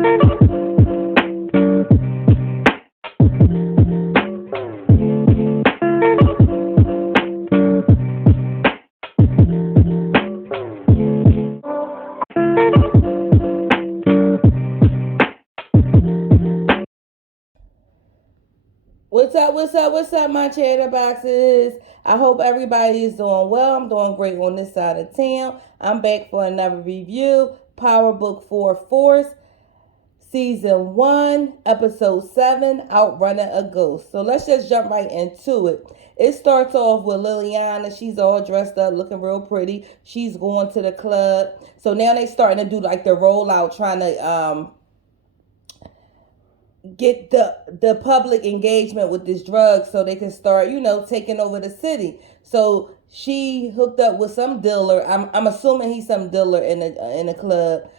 What's up, my chatterboxes? I hope everybody is doing well. I'm doing great on this side of town. I'm back for another review. Power Book 4 Force, Season 1, Episode 7, Outrunning a Ghost. So let's just jump right into it. It starts off with Liliana. She's all dressed up, looking real pretty. She's going to the club. So now they starting to do like the rollout, trying to get the public engagement with this drug so they can start, taking over the city. So she hooked up with some dealer. I'm assuming he's some dealer in the club.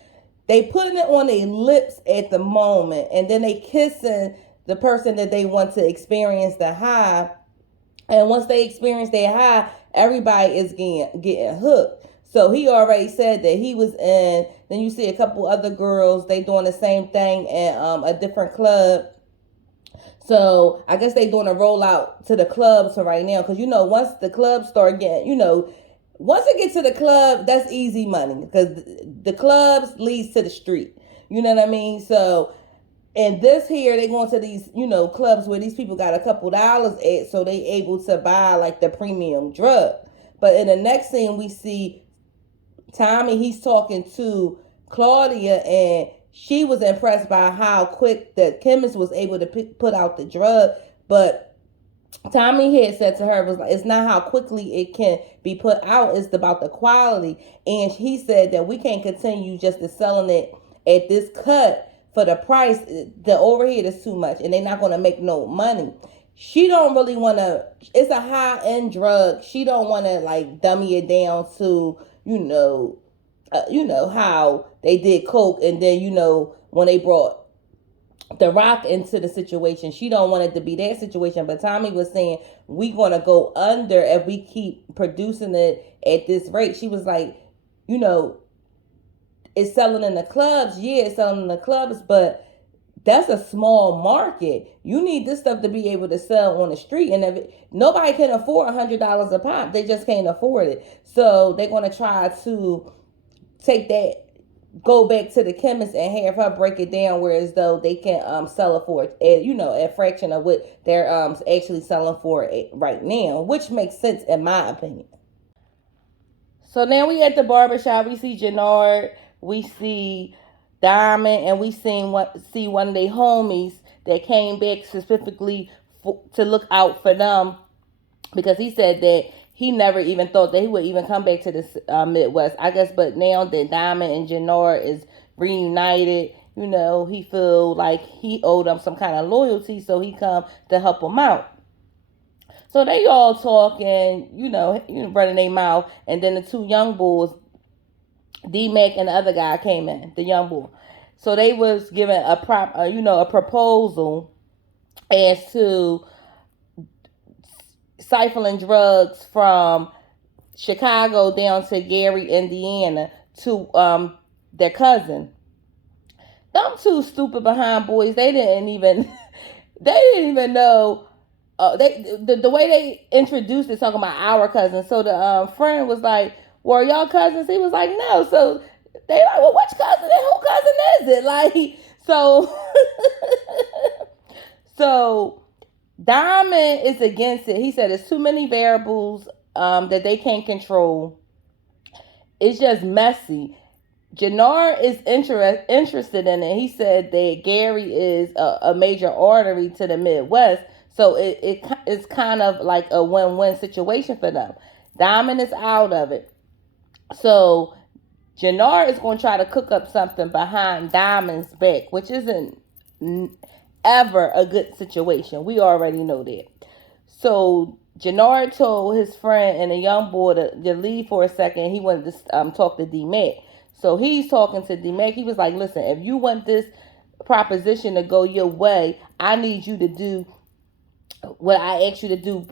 They putting it on their lips at the moment, and then they kissing the person that they want to experience the high. And once they experience their high, everybody is getting hooked. So he already said that he was in. Then you see a couple other girls. They doing the same thing at a different club. So I guess they doing a rollout to the clubs for right now. Because, once the clubs start getting, once it gets to the club, that's easy money. Because the clubs leads to the street. You know what I mean? So, and this here, they going to these, clubs where these people got a couple dollars at. So they able to buy like the premium drug. But in the next scene, we see Tommy, he's talking to Claudia, and she was impressed by how quick the chemist was able to put out the drug. But Tommy had said to her, was like, it's not how quickly it can be put out, it's about the quality. And he said that we can't continue just to selling it at this cut for the price. The overhead is too much, and they're not going to make no money. She don't really want to, it's a high-end drug. She don't want to like dummy it down to, how they did coke, and then when they brought the rock into the situation, she don't want it to be that situation. But Tommy was saying we gonna go under if we keep producing it at this rate. She was like, it's selling in the clubs. Yeah, it's selling in the clubs, but that's a small market. You need this stuff to be able to sell on the street, and nobody can afford $100 a pop. They just can't afford it. So they're gonna try to take that, go back to the chemist and have her break it down, whereas though they can sell it for a fraction of what they're actually selling for it right now, which makes sense in my opinion. So now we at the barbershop. We see Jannard, we see Diamond, and we see one of their homies that came back specifically to look out for them, because he said that he never even thought that he would even come back to the Midwest. I guess, but now that Diamond and Jannard is reunited, he feel like he owed them some kind of loyalty, so he come to help him out. So they all talking, running their mouth, and then the two young bulls, D-Mac and the other guy came in, the young bull. So they was given a proposal as to siphoning drugs from Chicago down to Gary, Indiana, to their cousin. Them two stupid behind boys, they didn't even know. The way they introduced it, talking about our cousin. So the friend was like, "Were y'all cousins?" He was like, "No." So they like, "Well, which cousin and who cousin is it?" Like, so so Diamond is against it. He said it's too many variables that they can't control. It's just messy. Jannard is interested in it. He said that Gary is a major artery to the Midwest. So it's kind of like a win-win situation for them. Diamond is out of it. So Jannard is going to try to cook up something behind Diamond's back, which isn't ever a good situation. We already know that. So Jannard told his friend and a young boy to leave for a second. He wanted to talk to D-Mac. So he's talking to D-Mac. He was like, listen, if you want this proposition to go your way, I need you to do what I asked you to do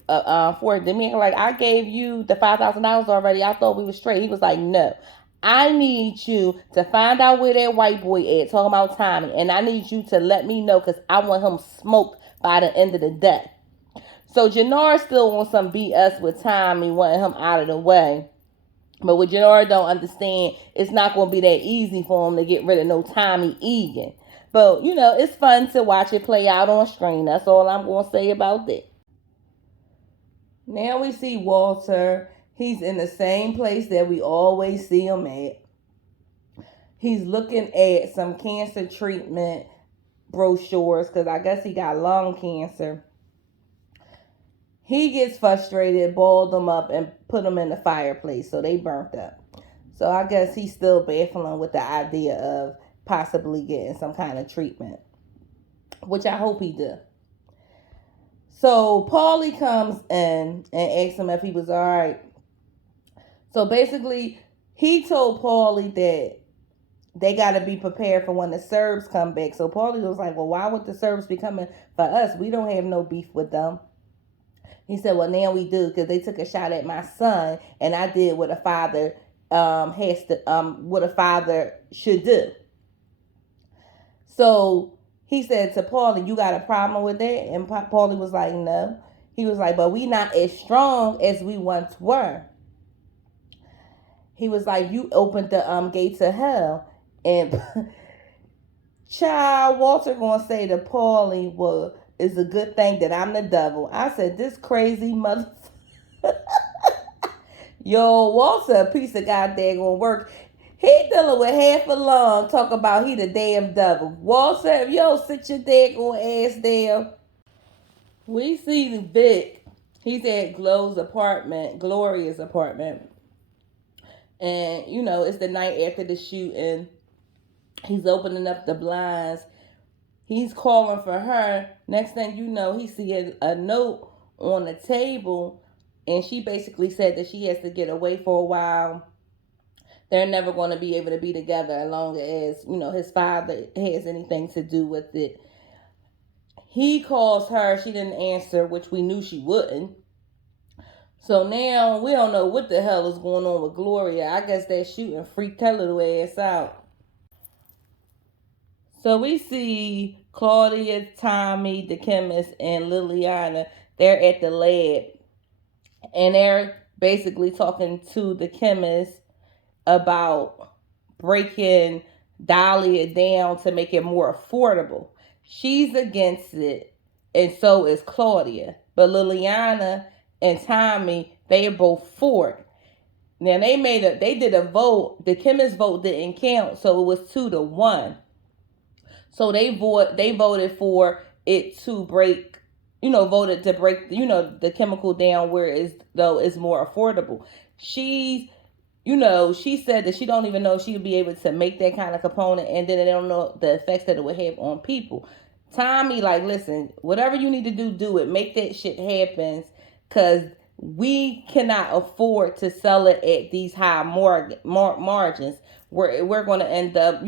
for D-Mac. Like, I gave you the $5,000 already. I thought we were straight. He was like, no. I need you to find out where that white boy at, talking about Tommy, and I need you to let me know because I want him smoked by the end of the day. So Jannar still wants some BS with Tommy, wanting him out of the way. But what Jannar don't understand, it's not going to be that easy for him to get rid of no Tommy Egan. But, it's fun to watch it play out on screen. That's all I'm going to say about that. Now we see Walter. He's in the same place that we always see him at. He's looking at some cancer treatment brochures because I guess he got lung cancer. He gets frustrated, boiled them up, and put them in the fireplace so they burnt up. So I guess he's still baffling with the idea of possibly getting some kind of treatment, which I hope he does. So Paulie comes in and asks him if he was all right. So basically, he told Paulie that they got to be prepared for when the Serbs come back. So Paulie was like, well, why would the Serbs be coming for us? We don't have no beef with them. He said, well, now we do because they took a shot at my son, and I did what a father what a father should do. So he said to Paulie, you got a problem with that? And Paulie was like, no. He was like, but we not as strong as we once were. He was like, you opened the gates of hell. And child, Walter gonna say to Paulie, well, it's a good thing that I'm the devil. I said, this crazy mother. Yo, Walter a piece of goddamn work. He dealing with half a lung, talk about he the damn devil. Walter, yo, sit your daggone ass down. We see Vic. He's at Gloria's apartment. And, it's the night after the shooting. He's opening up the blinds. He's calling for her. Next thing you know, he sees a note on the table. And she basically said that she has to get away for a while. They're never going to be able to be together as long as, his father has anything to do with it. He calls her. She didn't answer, which we knew she wouldn't. So now we don't know what the hell is going on with Gloria. I guess that shooting freaked her little ass out. So we see Claudia, Tommy, the chemist, and Liliana. They're at the lab. And they're basically talking to the chemist about breaking Dahlia down to make it more affordable. She's against it, and so is Claudia. But Liliana and Tommy, they are both for it. Now they did a vote. The chemist vote didn't count, so it was 2-1. So they voted for it to break, voted to break, the chemical down where it's more affordable. She said that she don't even know if she would be able to make that kind of component, and then they don't know the effects that it would have on people. Tommy, like, listen, whatever you need to do it. Make that shit happen, because we cannot afford to sell it at these high margins. We're going to end up,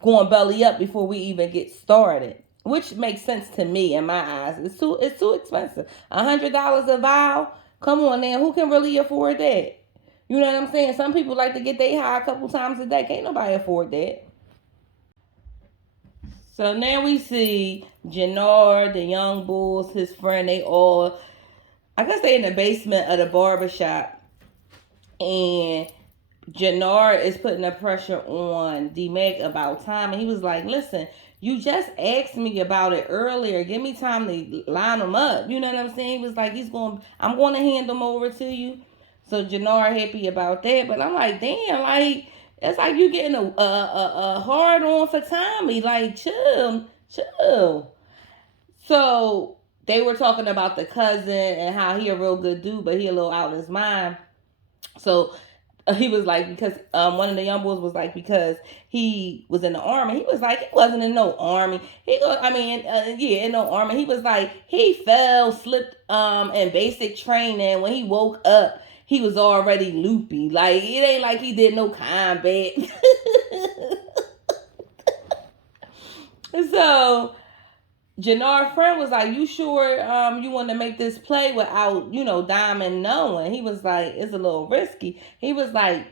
going belly up before we even get started. Which makes sense to me in my eyes. It's too expensive. $100 a vial. Come on now, who can really afford that? You know what I'm saying? Some people like to get their high a couple times a day. Can't nobody afford that. So now we see Jannar, the young bulls, his friend, I guess they in the basement of the barbershop. And Jannar is putting the pressure on D-Mac about time. And he was like, listen, you just asked me about it earlier. Give me time to line them up. You know what I'm saying? He was like, I'm going to hand them over to you. So Jannar happy about that. But I'm like, damn, like, it's like you getting a hard on for Tommy. Like, chill. So they were talking about the cousin and how he a real good dude, but he a little out of his mind. So he was like, because one of the young boys was like, because he was in the army. He was like, he wasn't in no army. In no army. He was like, he slipped in basic training. When he woke up, he was already loopy. Like, it ain't like he did no combat. So Jannard's friend was like, "You sure you want to make this play without Diamond knowing?" He was like, "It's a little risky." He was like,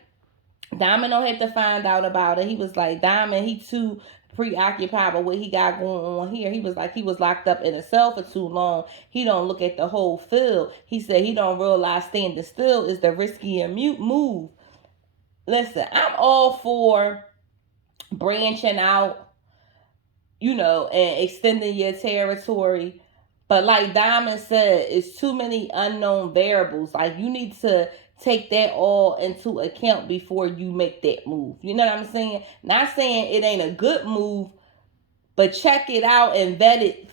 "Diamond don't have to find out about it." He was like, "Diamond, he too preoccupied with what he got going on here." He was like, he was locked up in a cell for too long. He don't look at the whole field. He said he don't realize standing still is the riskier move. Listen, I'm all for branching out, and extending your territory. But like Diamond said, it's too many unknown variables. Like you need to take that all into account before you make that move. You know what I'm saying? Not saying it ain't a good move, but check it out and vet it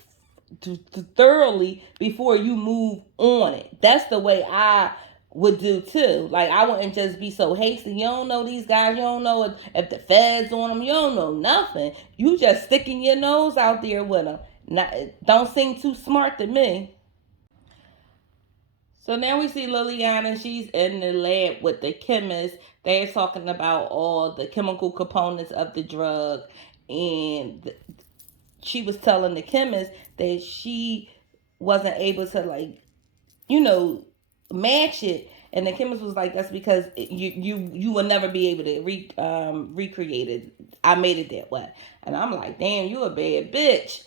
thoroughly before you move on it. That's the way I would do too. Like I wouldn't just be so hasty. You don't know these guys. You don't know if the feds on them. You don't know nothing. You just sticking your nose out there with them. Not, don't seem too smart to me. So now we see Liliana. She's in the lab with the chemist. They're talking about all the chemical components of the drug, and she was telling the chemist that she wasn't able to you know match it, and the chemist was like, "That's because you will never be able to recreate it. I made it that way." And I'm like, "Damn, you a bad bitch."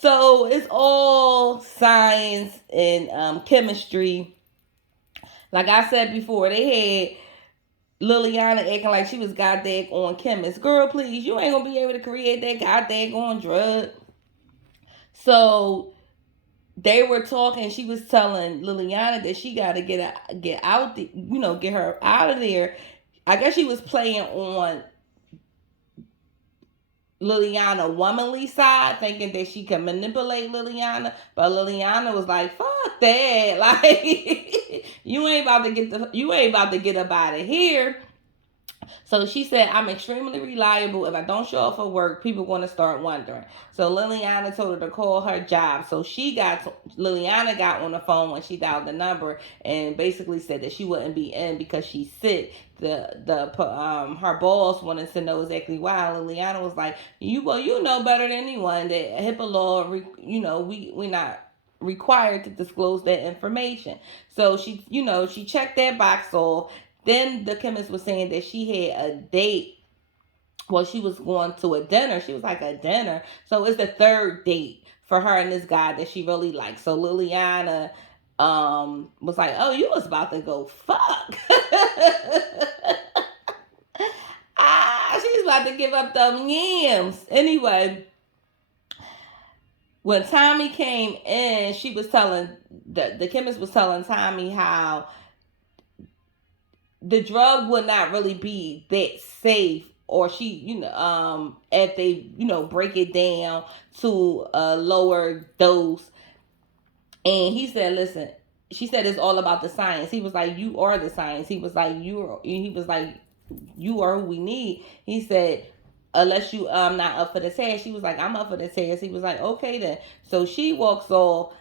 So it's all science and chemistry. Like I said before, they had Liliana acting like she was goddamn on chemist. Girl, please, you ain't gonna be able to create that goddamn on drug. So they were talking. She was telling Liliana that she got to get out, get her out of there. I guess she was playing on Liliana womanly side, thinking that she can manipulate Liliana, but Liliana was like, "Fuck that! Like, you ain't about to get up out of here." So she said, "I'm extremely reliable. If I don't show up for work, people going to start wondering." So Liliana told her to call her job. So Liliana got on the phone when she dialed the number and basically said that she wouldn't be in because she's sick. Her boss wanted to know exactly why. Liliana was like, you know better than anyone that HIPAA law, we not required to disclose that information. So she checked that box off. Then the chemist was saying that she had a date. Well, she was going to a dinner. She was like, a dinner. So it's the third date for her and this guy that she really likes. So Liliana was like, "Oh, you was about to go fuck." She's about to give up them yams. Anyway, when Tommy came in, she was telling the chemist was telling Tommy how the drug would not really be that safe, or she if they break it down to a lower dose. And he said, "Listen," she said, "it's all about the science." He was like, "You are the science." He was like, "You are who we need." He said, "Unless you not up for the task." She was like, "I'm up for the task." He was like, "Okay then." So she walks off.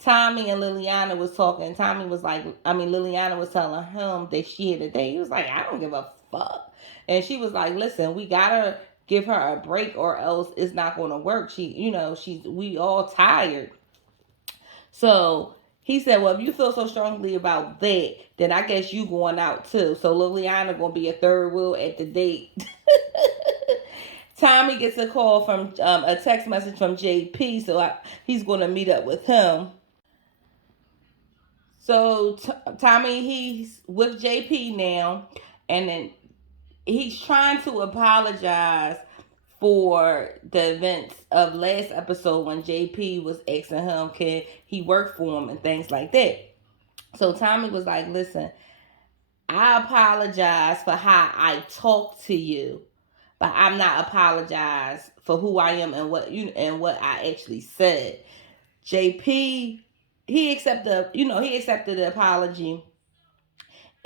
Tommy and Liliana was talking. Tommy was like, Liliana was telling him that she had a date. He was like, "I don't give a fuck." And she was like, "Listen, we gotta give her a break or else it's not gonna work. We all tired." So he said, "Well, if you feel so strongly about that, then I guess you going out too." So Liliana gonna be a third wheel at the date. Tommy gets a call from a text message from JP, so he's gonna meet up with him. So Tommy, he's with JP now, and then he's trying to apologize for the events of last episode when JP was asking him can he work for him and things like that. So Tommy was like, "Listen, I apologize for how I talk to you, but I'm not apologize for who I am and what I actually said." JP, he accepted the apology.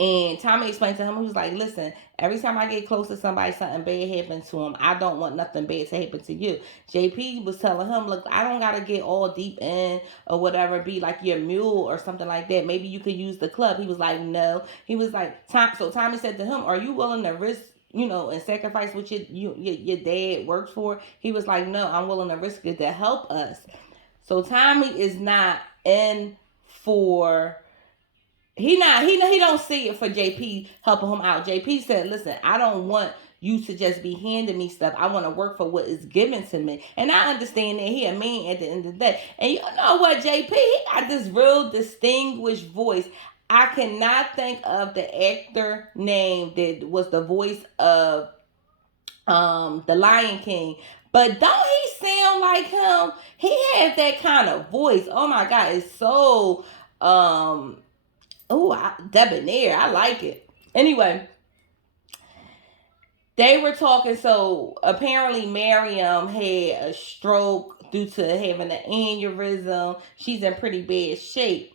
And Tommy explained to him, he was like, "Listen, every time I get close to somebody, something bad happens to him. I don't want nothing bad to happen to you." JP was telling him, "Look, I don't got to get all deep in or whatever, be like your mule or something like that. Maybe you could use the club." He was like, "No." He was like, so Tommy said to him, "Are you willing to risk and sacrifice what your dad works for? He was like, no, I'm willing to risk it to help us. So Tommy is not in for he don't see it for JP helping him out. JP said, "Listen, I don't want you to just be handing me stuff. I want to work for what is given to me." And I understand that he a man at the end of the day. And you know what, JP, he got this real distinguished voice. I cannot think of the actor name that was the voice of the Lion King. But don't he sound like him? He has that kind of voice. Oh my God, it's so debonair. I like it. Anyway, they were talking. So apparently, Miriam had a stroke due to having an aneurysm. She's in pretty bad shape.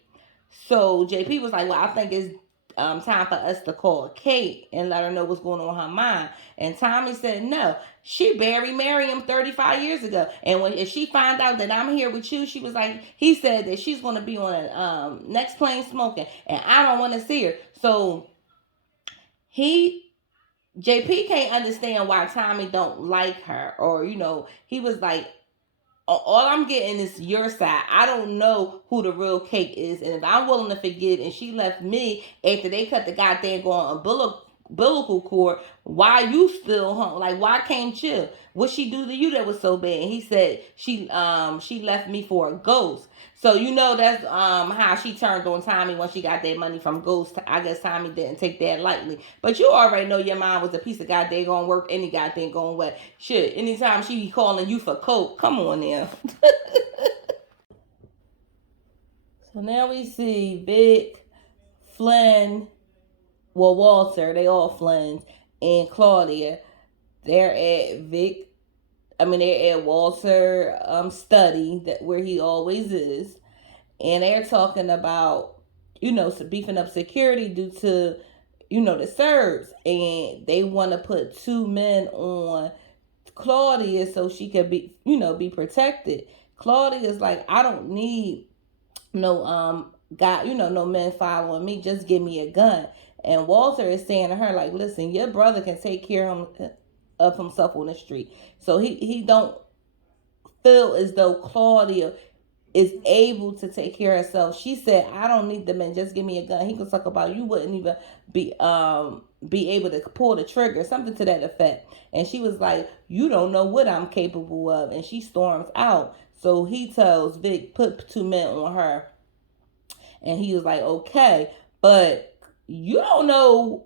So JP was like, "Well, I think it's time for us to call Kate and let her know what's going on in her mind." And Tommy said, "No, she buried Miriam 35 years ago. And if she find out that I'm here with you, she was like, he said that she's going to be on a next plane smoking, and I don't want to see her." So JP can't understand why Tommy don't like her, or he was like, all I'm getting is your side. I don't know who the real Kate is. And if I'm willing to forgive and she left me after they cut the goddamn going umbilical cord, why you still home? Like, why can't you? What she do to you that was so bad? And he said she left me for a ghost. So that's how she turned on Tommy when she got that money from Ghost. I guess Tommy didn't take that lightly. But you already know your mom was a piece of goddamn gonna work any goddamn going way. Shit, anytime she be calling you for coke, come on now. So now we see Vic, Flynn, well, Walter, they all Flynns, and Claudia. They're at they're at Walter study where he always is, and they're talking about beefing up security due to the Serbs, and they want to put 2 men on Claudia so she could be protected. Claudia's like, I don't need no no men following me. Just give me a gun. And Walter is saying to her, like, listen, your brother can take care of himself on the street. So he don't feel as though Claudia is able to take care of herself. She said, I don't need the men, just give me a gun. He could talk about, you wouldn't even be able to pull the trigger, something to that effect. And she was like, you don't know what I'm capable of. And she storms out. So he tells Vic, put 2 men on her. And he was like, okay, but you don't know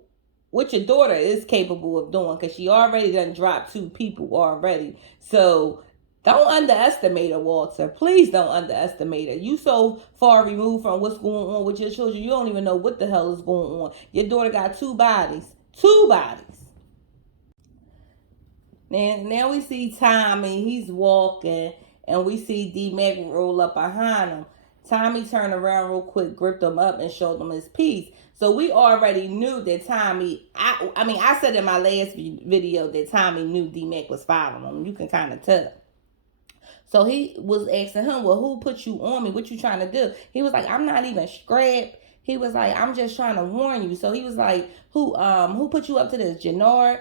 what your daughter is capable of doing, because she already done dropped 2 people already. So don't underestimate her, Walter. Please don't underestimate her. You so far removed from what's going on with your children, you don't even know what the hell is going on. Your daughter got 2 bodies. 2 bodies. And now we see Tommy. He's walking, and we see D-Mac roll up behind him. Tommy turned around real quick, gripped him up, and showed him his piece. So we already knew that Tommy, I said in my last video that Tommy knew D-Mac was following him. You can kind of tell. So he was asking him, well, who put you on me? What you trying to do? He was like, I'm not even scrapped. He was like, I'm just trying to warn you. So he was like, who put you up to this? Jannard?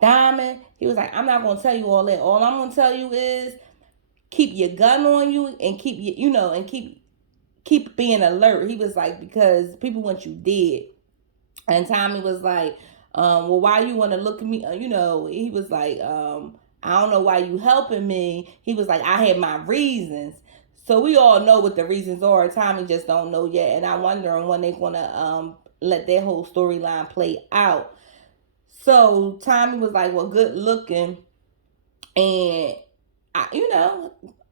Diamond? He was like, I'm not going to tell you all that. All I'm going to tell you is keep your gun on you and keep, and keep being alert. He was like, because people want you dead. And Tommy was like, well, why you want to look at me? He was like, I don't know why you helping me. He was like, I had my reasons. So we all know what the reasons are. Tommy just don't know yet. And I'm wondering when they're going to let that whole storyline play out. So Tommy was like, well, good looking. And,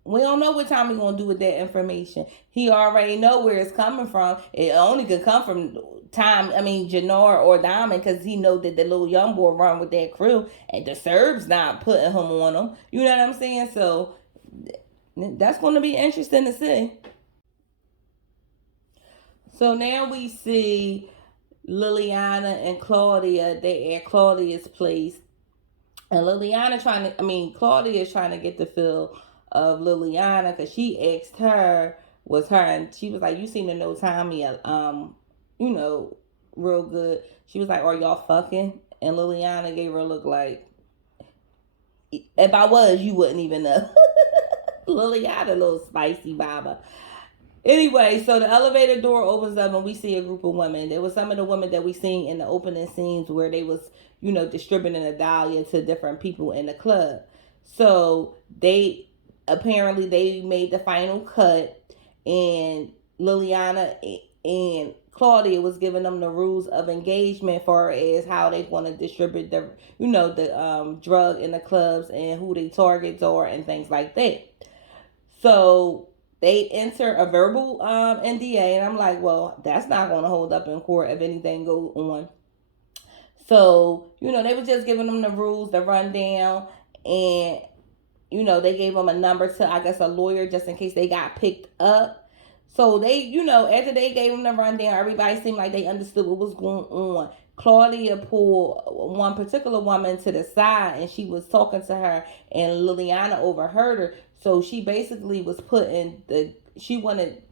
we don't know what Tommy going to do with that information. He already know where it's coming from. It only could come from Jannard or Diamond, because he know that the little young boy run with that crew, and the Serbs not putting him on them. You know what I'm saying? So that's going to be interesting to see. So now we see Liliana and Claudia. They at Claudia's place, and Claudia is trying to get the feel of Liliana, because she asked her, and she was like, you seem to know Tommy real good. She was like, are y'all fucking? And Liliana gave her a look like, if I was, you wouldn't even know. Liliana, a little spicy baba. Anyway, so the elevator door opens up and we see a group of women. There was some of the women that we seen in the opening scenes where they was, distributing a dahlia to different people in the club. So they apparently they made the final cut, and Liliana and Claudia was giving them the rules of engagement for as how they want to distribute the drug in the clubs and who they targets are and things like that. So they enter a verbal NDA, and I'm like, well, that's not going to hold up in court if anything goes on. So they were just giving them the rules, the rundown, and they gave them a number to, I guess, a lawyer just in case they got picked up. So they, after they gave them the rundown, everybody seemed like they understood what was going on. Claudia pulled one particular woman to the side and she was talking to her, and Liliana overheard her. So she basically was she wanted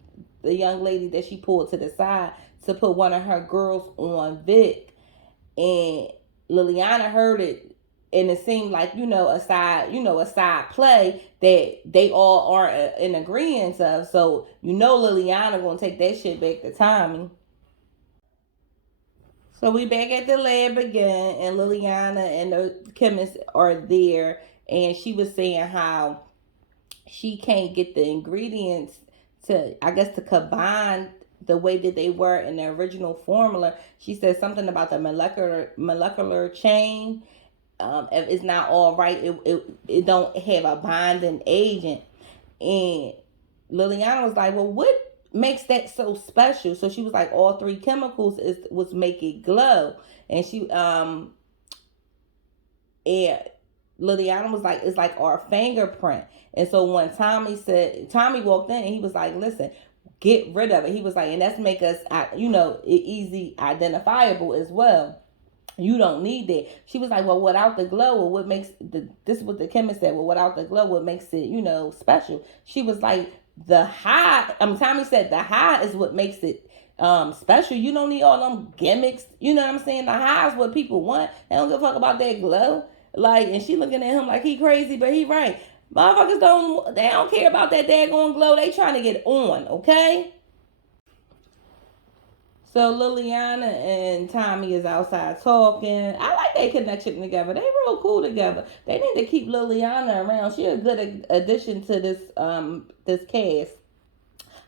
the young lady that she pulled to the side to put one of her girls on Vic. And Liliana heard it, and it seemed like a side play that they all aren't in agreement of. So Liliana gonna take that shit back to Tommy. So we back at the lab again, and Liliana and the chemist are there, and she was saying how she can't get the ingredients to combine the way that they were in the original formula. She said something about the molecular chain. If it's not all right, it don't have a binding agent. And Liliana was like, well, what makes that so special? So she was like, all three chemicals was make it glow. And and Liliana was like, it's like our fingerprint. And so when Tommy walked in and he was like, listen, get rid of it. He was like, and that's make us, easy identifiable as well. You don't need that. She was like, well, without the glow, or what makes this is what the chemist said, well, without the glow, what makes it, special? She was like, the high, Tommy said the high is what makes it special. You don't need all them gimmicks. You know what I'm saying? The high is what people want. They don't give a fuck about that glow. Like, and she looking at him like he crazy, but he right. Motherfuckers don't care about that daggone glow. They trying to get on, okay? So Liliana and Tommy is outside talking. I like their connection together. They real cool together. They need to keep Liliana around. She a good addition to this cast.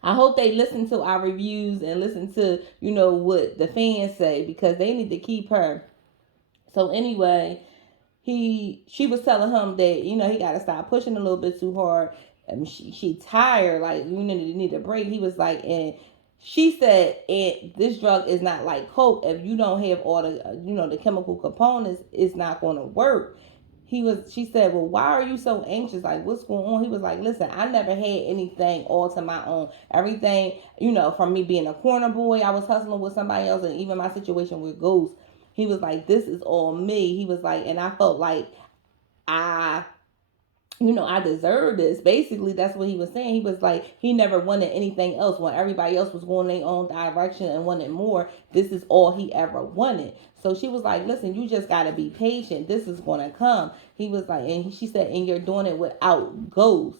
I hope they listen to our reviews and listen to what the fans say, because they need to keep her. So anyway, she was telling him that he got to stop pushing a little bit too hard. She tired, like you need a break. He was like, and she said, this drug is not like coke. If you don't have all the the chemical components, it's not going to work. She said, well, why are you so anxious? Like, what's going on? He was like, listen, I never had anything all to my own. Everything, from me being a corner boy, I was hustling with somebody else, and even my situation with Ghost. He was like, this is all me. He was like, and I felt like I deserve this. Basically, that's what he was saying. He was like, he never wanted anything else. When everybody else was going their own direction and wanted more, this is all he ever wanted. So she was like, listen, you just got to be patient. This is going to come. He was like, and she said, and you're doing it without Ghost,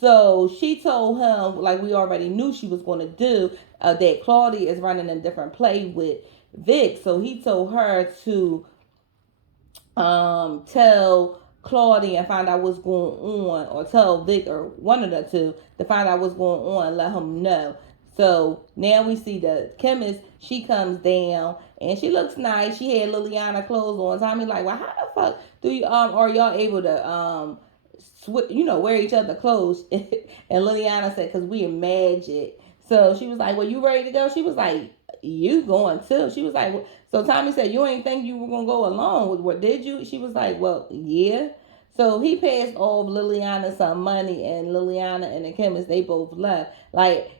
So she told him, like we already knew she was going to do, that Claudia is running a different play with Vic. So he told her to tell Claudia and find out what's going on, or tell Vic, or one of the two, to find out what's going on and let him know. So now we see the chemist. She comes down and she looks nice. She had Liliana clothes on. Tommy like, well, how the fuck do you are y'all able to wear each other clothes? And Liliana said, because we are magic. So she was like, well, you ready to go? She was like, you going too? She was like, so Tommy said, you ain't think you were gonna go along with what, did you? She was like, well, yeah. So he passed off Liliana some money, and Liliana and the chemist, they both left. Like,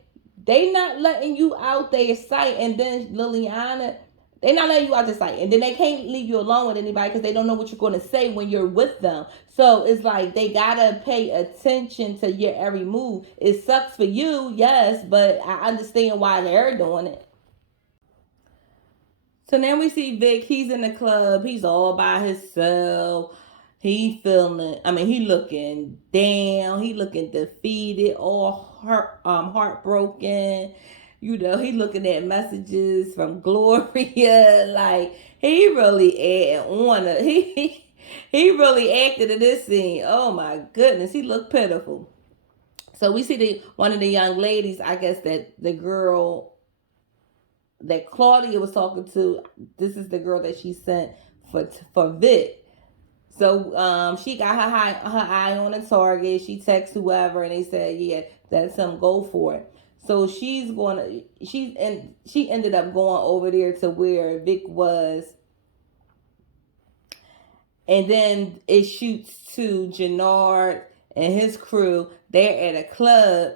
they not letting you out their sight, and then Liliana, they not letting you out their sight, and then they can't leave you alone with anybody because they don't know what you're going to say when you're with them. So it's like they gotta pay attention to your every move. It sucks for you, yes, but I understand why they're doing it. So now we see Vic. He's in the club. He's all by himself. He feeling. I mean, he looking down. He looking defeated. All heartbroken. You know, he looking at messages from Gloria. Like he really add on. He really acted in this scene. Oh my goodness, he looked pitiful. So we see the one of the young ladies. I guess that the girl that Claudia was talking to, this is the girl that she sent for Vic. So she got her eye on a target. She texts whoever, and they said, "Yeah, that's him. Go for it." So she ended up going over there to where Vic was, and then it shoots to Jannard and his crew. They're at a club.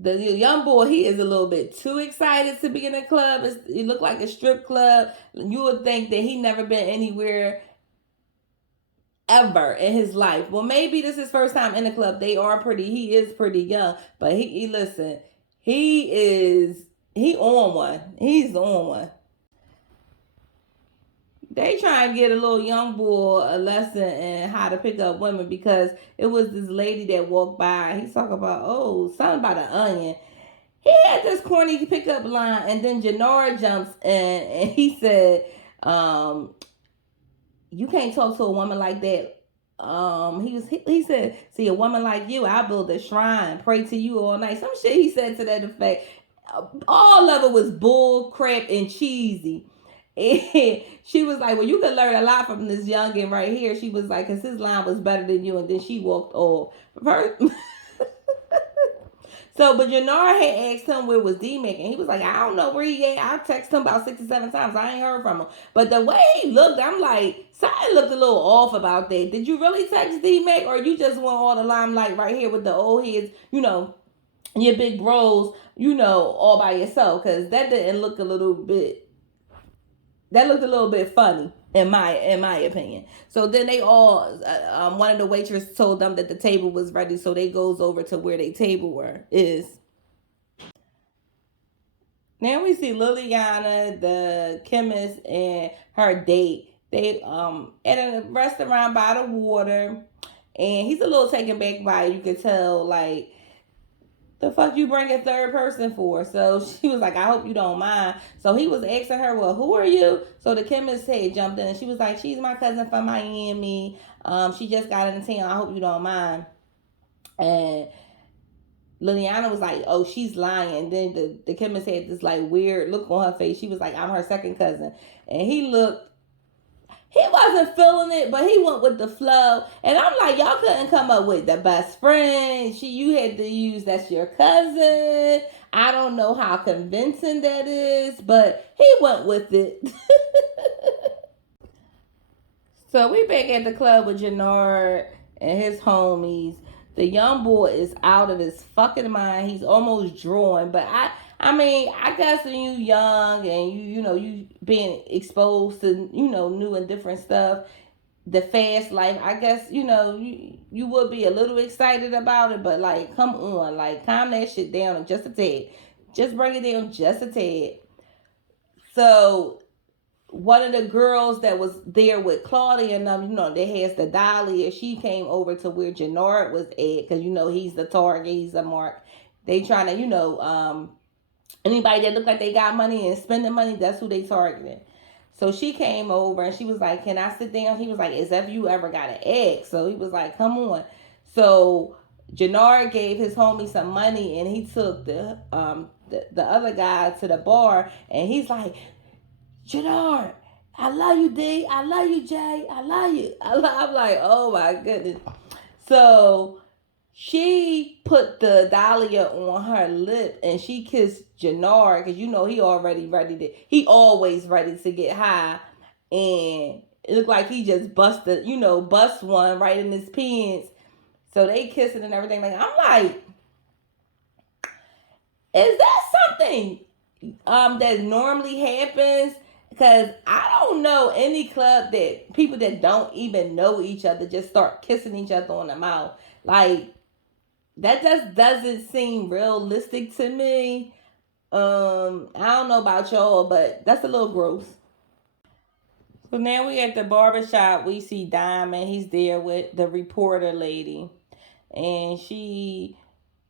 The young boy, he is a little bit too excited to be in a club. It looked like a strip club. You would think that he never been anywhere ever in his life. Well, maybe this is his first time in a club. He is pretty young, but he listen, he on one. He's on one. They try and get a little young boy a lesson in how to pick up women because it was this lady that walked by. He's talking about, oh, something about an onion. He had this corny pickup line, and then Jannard jumps in and he said, "You can't talk to a woman like that." He said, "See, a woman like you, I build a shrine, pray to you all night." Some shit he said to that effect. All of it was bull crap and cheesy. And she was like, "Well, you could learn a lot from this youngin right here." She was like, "Cause his line was better than you," and then she walked off. So, but Jannard had asked him where was D-Mac, and he was like, "I don't know where he at. I texted him about 67 times. I ain't heard from him." But the way he looked, I'm like, something looked a little off about that. Did you really text D-Mac, or you just want all the limelight right here with the old heads, your big bros, all by yourself? Because that didn't look a little bit, that looked a little bit funny in my opinion. So then they all one of the waitresses told them that the table was ready, so they goes over to where they table is. Now we see Liliana, the chemist, and her date. They at a restaurant by the water, and he's a little taken back by it. You can tell, like, the fuck you bring a third person for? So she was like, "I hope you don't mind." So he was asking her, "Well, who are you?" So the chemist had jumped in, and she was like, "She's my cousin from Miami. She just got into town. I hope you don't mind." And Liliana was like, "Oh, she's lying." Then the chemist had this like weird look on her face. She was like, "I'm her second cousin," and he wasn't feeling it, but he went with the flow. And I'm like, y'all couldn't come up with the best friend. You had to use that's your cousin. I don't know how convincing that is, but he went with it. So we back at the club with Jannard and his homies. The young boy is out of his fucking mind. He's almost drawing, but I mean, I guess when you young and you being exposed to new and different stuff, the fast life, I guess you would be a little excited about it, but like, come on, like, calm that shit down just a tad, just bring it down just a tad. So one of the girls that was there with Claudia and them, that has the dolly, and she came over to where Jannard was at, because he's the target, he's a mark. They trying to, anybody that look like they got money and spending money, that's who they targeting. So she came over and she was like, "Can I sit down?" He was like, "As if you ever got an egg." So he was like, "Come on." So Jannard gave his homie some money, and he took the other guy to the bar, and he's like, "Jannard, I love you, D. I love you, Jay. I love you." I'm like, oh my goodness. So she put the dahlia on her lip and she kissed Jannard, because he always ready to get high. And it looked like he just bust one right in his pants. So they kissing and everything. Like, I'm like, is that something that normally happens? Because I don't know any club that people that don't even know each other just start kissing each other on the mouth. Like, that just doesn't seem realistic to me. I don't know about y'all, but that's a little gross. So now we at the barbershop. We see Diamond. He's there with the reporter lady. And she,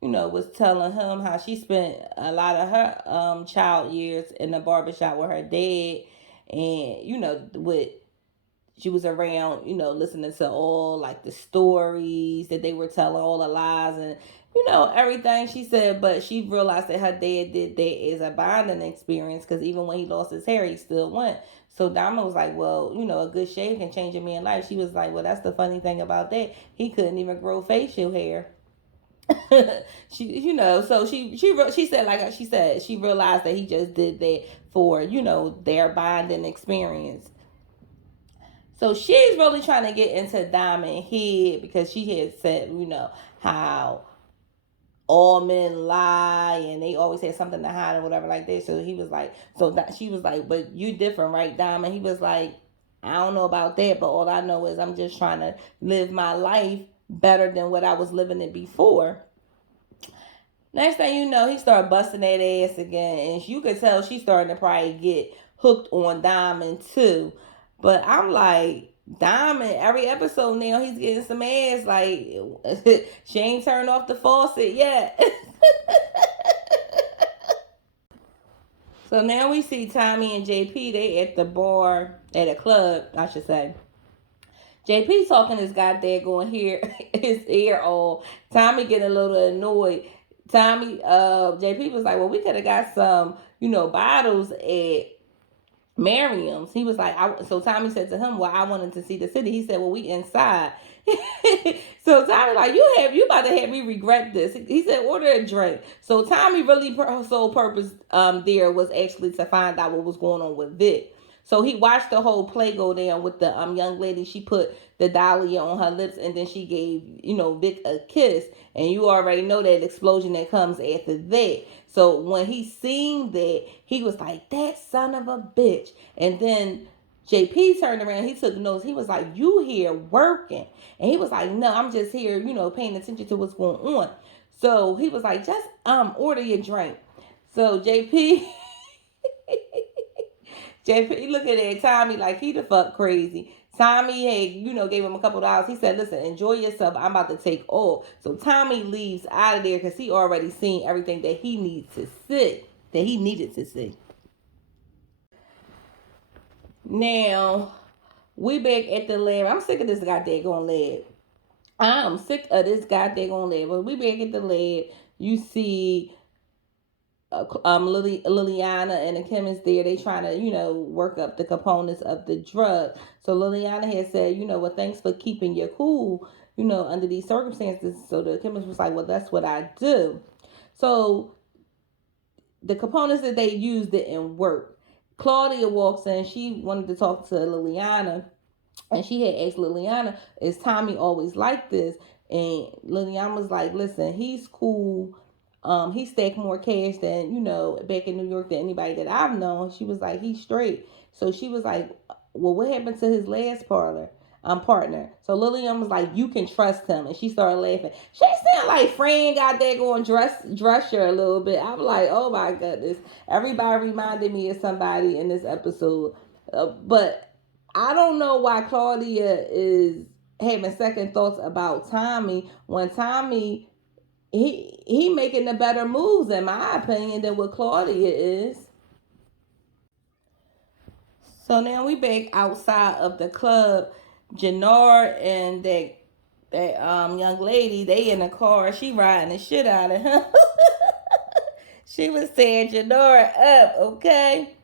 was telling him how she spent a lot of her child years in the barbershop with her dad. And, with she was around, listening to all like the stories that they were telling, all the lies and everything she said. But she realized that her dad did that as a bonding experience because even when he lost his hair, he still went. So Diamond was like, well, a good shave can change a man's life. She was like, well, that's the funny thing about that. He couldn't even grow facial hair. So she said, like she said, she realized that he just did that for their bonding experience. So she's really trying to get into Diamond head because she had said, how all men lie and they always have something to hide or whatever like that. So he was like, so that she was like, but you different, right, Diamond? He was like, I don't know about that, but all I know is I'm just trying to live my life better than what I was living it before. Next thing you know, he started busting that ass again, and you could tell she's starting to probably get hooked on Diamond too. But I'm like, Diamond, every episode now he's getting some ass. Like she ain't turned off the faucet yet. So now we see Tommy and JP. They at the bar at a club, I should say. JP talking his goddamn going here, his ear all. Tommy getting a little annoyed. JP was like, well, we could have got some, bottles at Miriam's. He was like, so Tommy said to him, well, I wanted to see the city. He said, well, we inside. So Tommy like, you about to have me regret this. He said, order a drink. So Tommy really sole purpose there was actually to find out what was going on with Vic. So he watched the whole play go down with the young lady. She put the dahlia on her lips and then she gave, Vic a kiss. And you already know that explosion that comes after that. So when he seen that, he was like, that son of a bitch. And then JP turned around, he took notes. He was like, you here working. And he was like, no, I'm just here, paying attention to what's going on. So he was like, just order your drink. So JP looking at Tommy like he the fuck crazy. Tommy had, gave him a couple dollars. He said, listen, enjoy yourself. I'm about to take off. So Tommy leaves out of there because he already seen everything that he needs to see, that he needed to see. Now, we back at the lab. I'm sick of this goddamn lab. I'm sick of this goddamn lab. But we back at the lab. You see Liliana and the chemist there, they trying to, work up the components of the drug. So Liliana had said, well, thanks for keeping your cool, under these circumstances. So the chemist was like, well, that's what I do. So the components that they used didn't work. Claudia walks in. She wanted to talk to Liliana. And she had asked Liliana, is Tommy always like this? And Liliana was like, listen, he's cool. He stacked more cash than, back in New York than anybody that I've known. She was like, he's straight. So she was like, well, what happened to his last partner? So Liliana was like, you can trust him. And she started laughing. She sounded like Fran got there going dress her a little bit. I was like, oh my goodness. Everybody reminded me of somebody in this episode. But I don't know why Claudia is having second thoughts about Tommy when Tommy he making the better moves in my opinion than what Claudia is. So now we back outside of the club. Jannar and that young lady, they in the car. She riding the shit out of him. She was saying Jannar up, okay?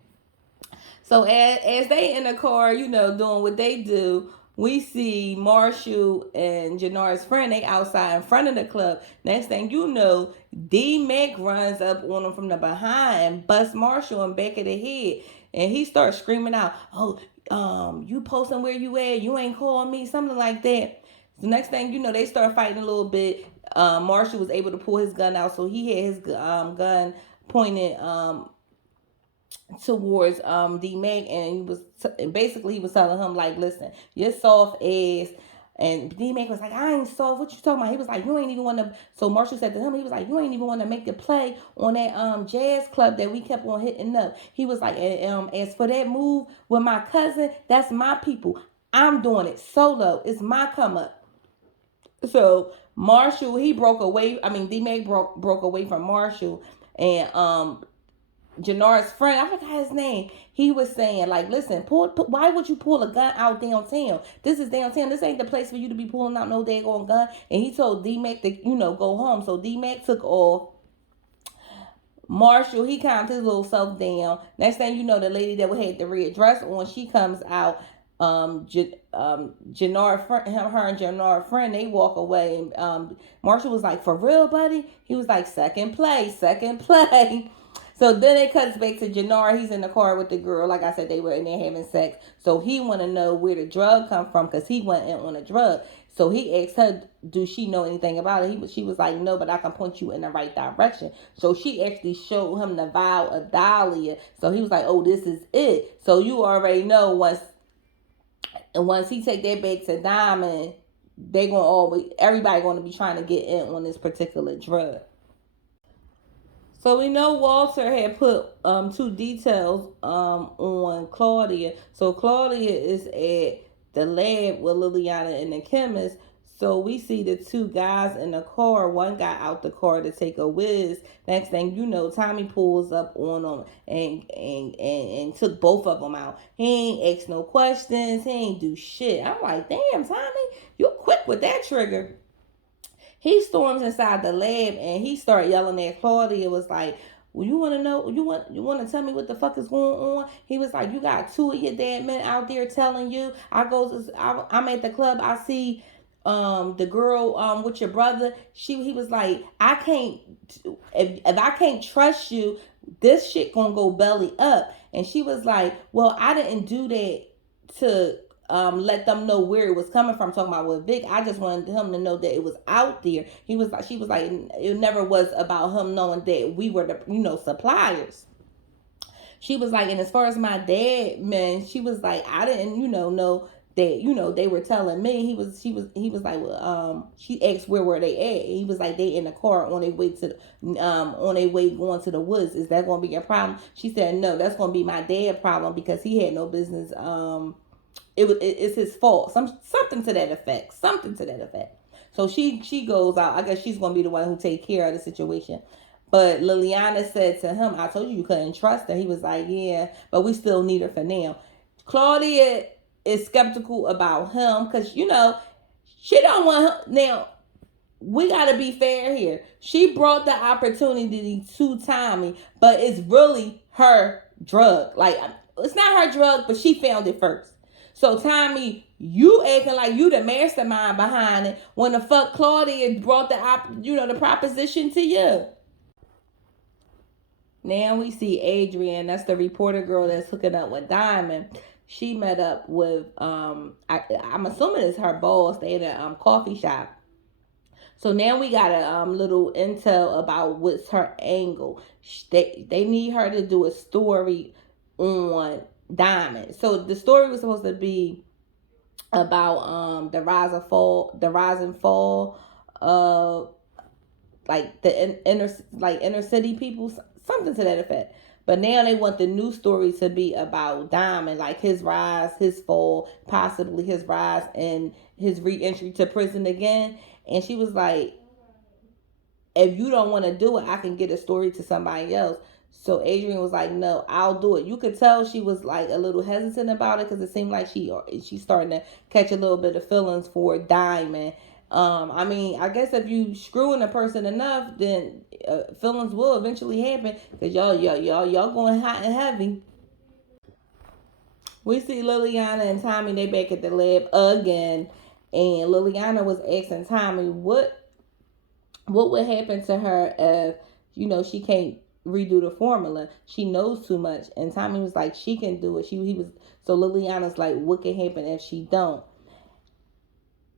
So as they in the car, doing what they do, we see Marshall and Jannar's friend, they outside in front of the club. Next thing you know, D-Mac runs up on them from the behind and busts Marshall in back of the head. And he starts screaming out, oh, you posting where you at? You ain't calling me, something like that. The next thing you know, they start fighting a little bit. Marshall was able to pull his gun out, so he had his gun pointed towards D Mac, and basically he was telling him like, listen, your soft ass And D-Mac was like, I ain't soft. What you talking about? He was like, you ain't even want to. So Marshall said to him, he was like, you ain't even want to make the play on that jazz club that we kept on hitting up. He was like, as for that move with my cousin, that's my people. I'm doing it solo. It's my come up. So Marshall, he broke away. I mean, D-Mac broke away from Marshall, and Jannard's friend, I forgot his name. He was saying, like, listen, why would you pull a gun out downtown? This is downtown. This ain't the place for you to be pulling out no daggone gun. And he told D-Mac to, go home. So D-Mac took off. Marshall, he calmed his little self down. Next thing you know, the lady that had the red dress on, she comes out. Jannard, her and Jannard friend, they walk away. And Marshall was like, for real, buddy? He was like, second play, second play. So then it cuts back to Jannard. He's in the car with the girl. Like I said, they were in there having sex. So he want to know where the drug come from because he went in on a drug. So he asked her, do she know anything about it? She was like, no, but I can point you in the right direction. So she actually showed him the vial of Dahlia. So he was like, oh, this is it. So you already know once he take that back to Diamond, everybody going to be trying to get in on this particular drug. So we know Walter had put two details on Claudia. So Claudia is at the lab with Liliana and the chemist. So we see the two guys in the car. One got out the car to take a whiz. Next thing you know, Tommy pulls up on them and took both of them out. He ain't asked no questions. He ain't do shit. I'm like, damn, Tommy, you quick with that trigger. He storms inside the lab and he started yelling at Claudia. Was like, well, you want to know? You want to tell me what the fuck is going on? He was like, you got two of your dead men out there telling you. I'm at the club. I see the girl with your brother. He was like, I can't if I can't trust you, this shit gonna go belly up. And she was like, well, I didn't do that to let them know where it was coming from. Talking about with Vic, I just wanted him to know that it was out there. She was like, it never was about him knowing that we were the suppliers. She was like, and as far as my dad, man, she was like, I didn't know that they were telling me. He was like, well, she asked where were they at. He was like, they in the car on their way going to the woods. Is that gonna be your problem? She said, no, that's gonna be my dad's problem because he had no business it's his fault. Something to that effect. So she goes out. I guess she's gonna be the one who take care of the situation. But Liliana said to him, I told you couldn't trust her. He was like, yeah, but we still need her for now. Claudia is skeptical about him because, she don't want him. Now, we got to be fair here. She brought the opportunity to Tommy, but it's really her drug. Like, it's not her drug, but she found it first. So Tommy, you acting like you the mastermind behind it when the fuck Claudia brought the proposition to you. Now we see Adrian, that's the reporter girl that's hooking up with Diamond. She met up with I'm assuming it's her boss. They at a coffee shop. So now we got a little intel about what's her angle. They need her to do a story on Diamond. So the story was supposed to be about the rise and fall of like the inner city people, something to that effect. But now they want the new story to be about Diamond, like his rise, his fall, possibly his rise and his re-entry to prison again. And she was like, if you don't want to do it, I can get a story to somebody else. So Adrian was like, no, I'll do it. You could tell she was like a little hesitant about it because it seemed like she's starting to catch a little bit of feelings for Diamond. I mean, I guess if you screwing a person enough, then feelings will eventually happen because y'all going hot and heavy. We see Liliana and Tommy, they back at the lab again, and Liliana was asking Tommy what would happen to her if she can't redo the formula. She knows too much, and Tommy was like, she can do it. So Liliana's like, what can happen if she don't?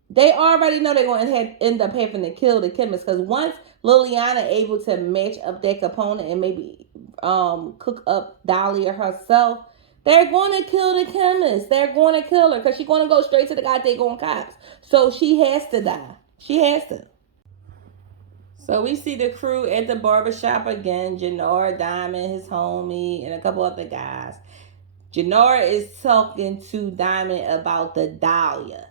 They already know they're going to end up having to kill the chemist because once Liliana able to match up that component and maybe cook up Dahlia herself, They're going to kill the chemist. They're going to kill her because she's going to go straight to the goddamn cops. So she has to die. She has to. So we see the crew at the barbershop again. Jannar, Diamond, his homie, and a couple other guys. Jannar is talking to Diamond about the Dahlia.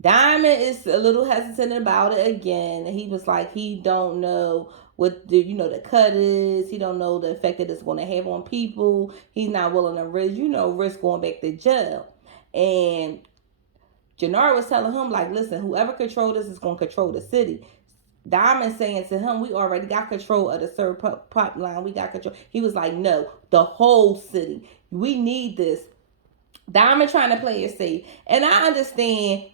Diamond is a little hesitant about it again. He was like, he don't know what the cut is. He don't know the effect that it's going to have on people. He's not willing to risk going back to jail. And Jannar was telling him, like, listen, whoever control this is going to control the city. Diamond saying to him, we already got control of the third pipeline. We got control. He was like, no, the whole city. We need this. Diamond trying to play it safe. And I understand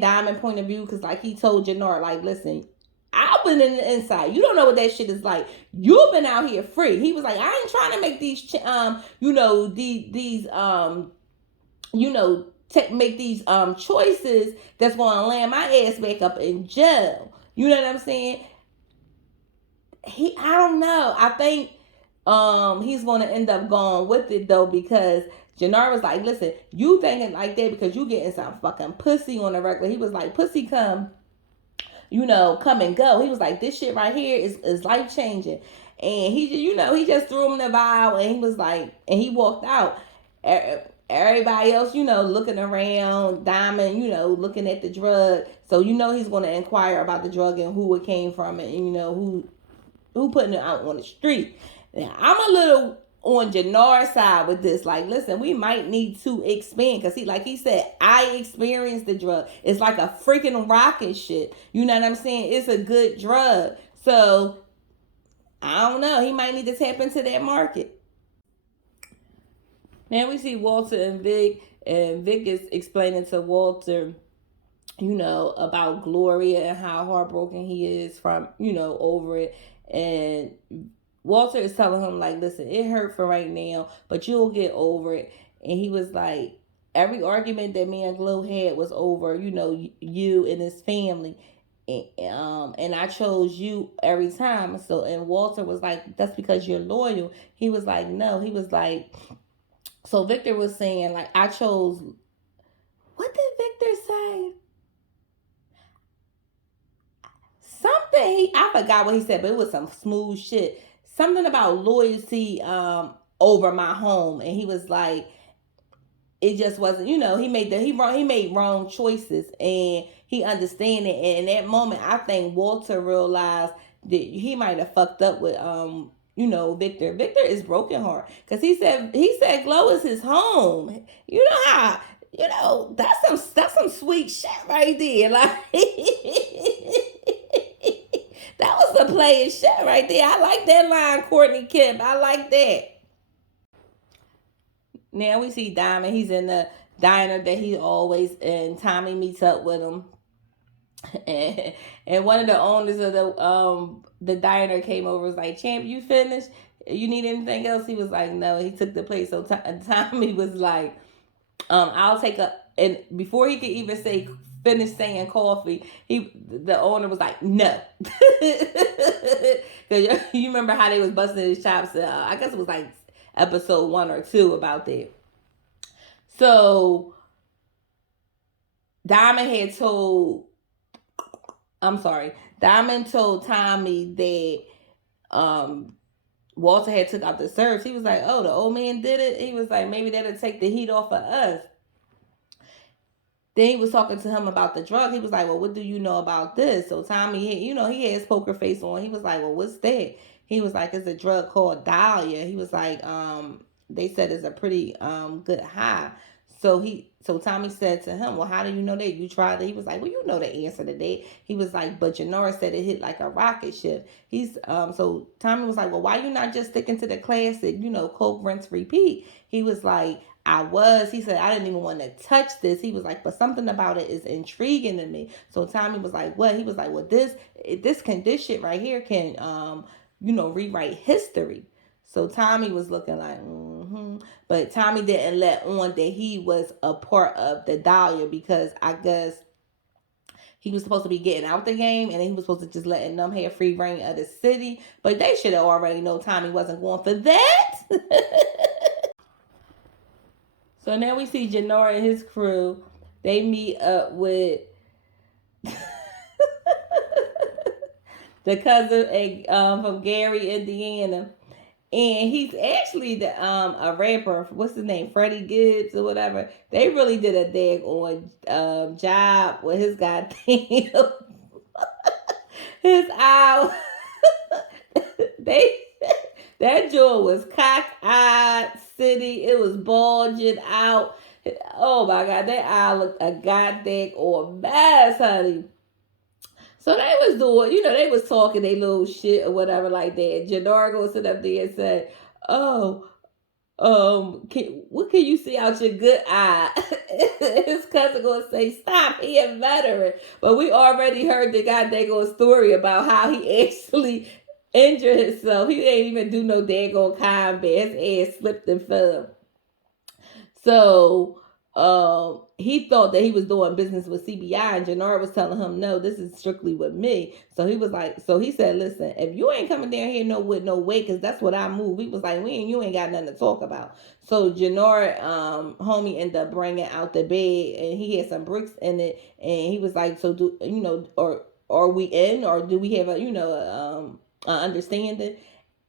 Diamond point of view because, like, he told Jannar, like, listen, I've been in the inside. You don't know what that shit is like. You've been out here free. He was like, I ain't trying to make these, make these choices that's going to land my ass back up in jail. You know what I'm saying? I don't know. I think he's going to end up going with it though because Jannar was like, listen, you thinking like that because you getting some fucking pussy on the regular. He was like, pussy come and go. He was like, this shit right here is life changing. And he just threw him the vial and he was like, and he walked out. Everybody else, looking around, Diamond, looking at the drug. So, he's going to inquire about the drug and who it came from and, who putting it out on the street. Now, I'm a little on Jannar's side with this. Like, listen, we might need to expand because he said, I experienced the drug. It's like a freaking rocket shit. You know what I'm saying? It's a good drug. So, I don't know. He might need to tap into that market. Now we see Walter and Vic, and Vic is explaining to Walter, about Gloria and how heartbroken he is from, over it. And Walter is telling him, like, listen, it hurt for right now, but you'll get over it. And he was like, every argument that me and Glo had was over, you and his family. And I chose you every time. So, and Walter was like, that's because you're loyal. He was like, no. He was like, so Victor was saying, like, I chose. What did Victor say? Something I forgot what he said, but it was some smooth shit. Something about loyalty over my home, and he was like, it just wasn't. He made wrong choices, and he understand it. And in that moment, I think Walter realized that he might have fucked up with Victor. Victor is broken heart because he said Glo is his home. You know how that's some sweet shit right there. Like that was the player shit right there. I like that line, Courtney Kemp. I like that. Now we see Diamond. He's in the diner that he always and Tommy meets up with him. And one of the owners of the diner came over and was like, Champ, you finished? You need anything else? He was like, no. He took the plate. So Tommy was like, I'll take a, and before he could even say finish saying coffee, the owner was like, no. Because you remember how they was busting his chops. I guess it was like episode 1 or 2 about that. So Diamond told Tommy that Walter had took out the serves. He was like, oh, the old man did it. He was like, maybe that'll take the heat off of us. Then he was talking to him about the drug. He was like, well, what do you know about this? So Tommy, he had his poker face on. He was like, well, what's that? He was like, it's a drug called Dahlia. He was like, they said it's a pretty good high. So Tommy said to him, well, how do you know that? You tried it? He was like, well, you know the answer to that. He was like, but Jannar said it hit like a rocket ship. So Tommy was like, well, why you not just sticking to the classic, coke, rinse, repeat? He was like, he said, I didn't even want to touch this. He was like, but something about it is intriguing to me. So Tommy was like, what? He was like, well, this shit right here can, rewrite history. So Tommy was looking like, But Tommy didn't let on that he was a part of the Dahlia because I guess he was supposed to be getting out the game, and he was supposed to just letting them have free reign of the city. But they should have already known Tommy wasn't going for that. So now we see Jannard and his crew. They meet up with the cousin from Gary, Indiana. And he's actually the a rapper. What's his name? Freddie Gibbs or whatever. They really did a daggone job with his goddamn his eye. they that jaw was cock-eyed, city. It was bulging out. Oh my god, that eye looked a goddamn or mess, honey. So they was doing, they was talking their little shit or whatever like that. Jannard goes sit up there and said, "Oh, what can you see out your good eye?" His cousin gonna say, "Stop, he a veteran." But we already heard the goddamn story about how he actually injured himself. He didn't even do no daggone combat. His ass slipped and fell. So he thought that he was doing business with CBI, and Jannard was telling him, "No, this is strictly with me." So he was like, so he said, "Listen, if you ain't coming down here with no weight, because that's what I move." He was like, you ain't got nothing to talk about." So Jannard, homie, ended up bringing out the bed, and he had some bricks in it, and he was like, "So do or are we in, or do we have a understanding?"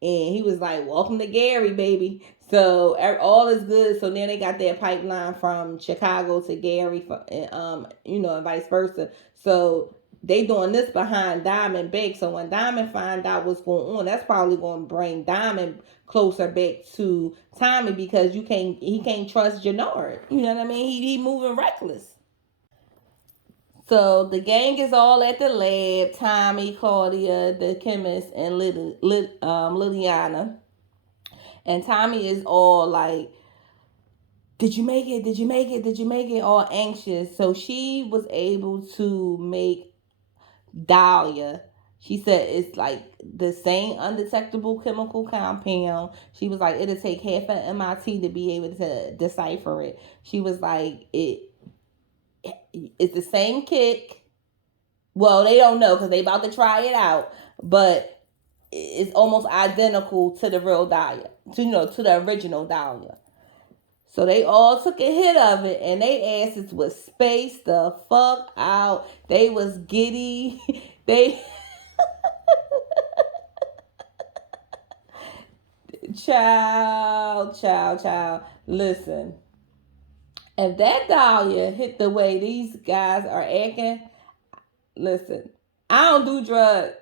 And he was like, "Welcome to Gary, baby." So all is good. So now they got their pipeline from Chicago to Gary, and vice versa. So they doing this behind Diamond back. So when Diamond find out what's going on, that's probably going to bring Diamond closer back to Tommy, because he can't trust Jannard. You know what I mean? He moving reckless. So the gang is all at the lab. Tommy, Claudia, the chemist, and Liliana. And Tommy is all like, "Did you make it? Did you make it? Did you make it?" All anxious. So she was able to make Dahlia. She said it's like the same undetectable chemical compound. She was like, it'll take half an MIT to be able to decipher it. She was like, it's the same kick. Well, they don't know because they about to try it out, but it's almost identical to the real Dahlia, to the original Dahlia. So they all took a hit of it, and they asses was spaced the fuck out. They was giddy. They child. Listen, if that Dahlia hit the way these guys are acting, listen, I don't do drugs.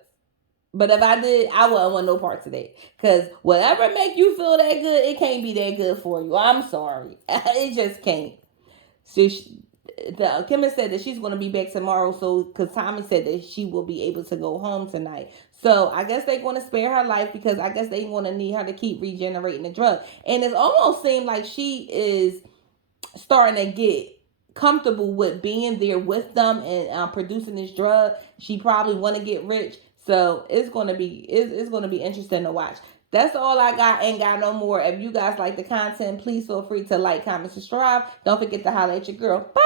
But if I did, I wouldn't want no parts of that. Because whatever make you feel that good, it can't be that good for you. I'm sorry. It just can't. So the chemist said that she's going to be back tomorrow. So, because Tommy said that she will be able to go home tonight. So, I guess they're going to spare her life, because I guess they're going to need her to keep regenerating the drug. And it almost seemed like she is starting to get comfortable with being there with them and producing this drug. She probably want to get rich. So it's gonna be interesting to watch. That's all I got. Ain't got no more. If you guys like the content, please feel free to like, comment, subscribe. Don't forget to holler at your girl. Bye.